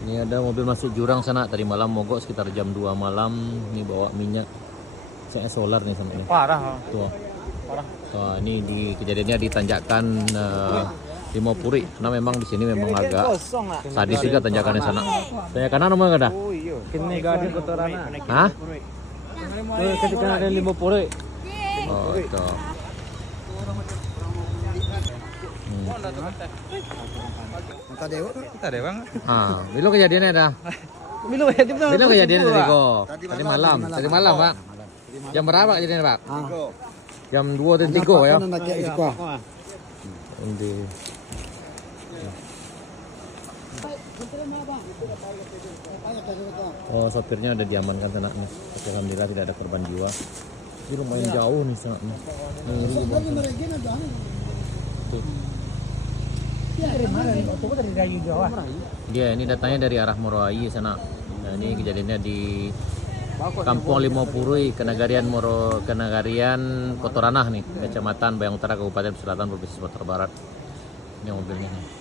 Ini ada mobil masuk jurang sana. Tadi malam mogok sekitar jam 2 malam. Ini bawa minyak. Saya solar nih sama ini. Parah. Tuh. Parah. Tuh, ini di kejadiannya di tanjakan Limopuri. Karena memang di sini memang agak sadis juga tanjakannya sana. Tanjakan mana nomor ada? Oh iya. Kini gadi kotorana. Hah? Ketika ada 50. Oh, itu. Kita deh bang. Ah, bilo kejadiannya dah. Milo ya kita. Bilo kejadiannya tadi kok. Tadi malam, Pak. Jam berapa kejadiannya, Pak? Jam 2 dan 3 ya. Ini. Oh, sopirnya udah diamankan sana nih. Tapi alhamdulillah tidak ada korban jiwa. Ini lumayan jauh nih sana nih. Tuh. Dia ini datanya dari arah Moroai sana. Nah, ini kejadiannya di Kampung Limopuri, Kenagarian Kenagarian Kotoranah nih, Kecamatan Bayang Utara, Kabupaten Selatan, Provinsi Sumatera Barat. Ini mobilnya nih.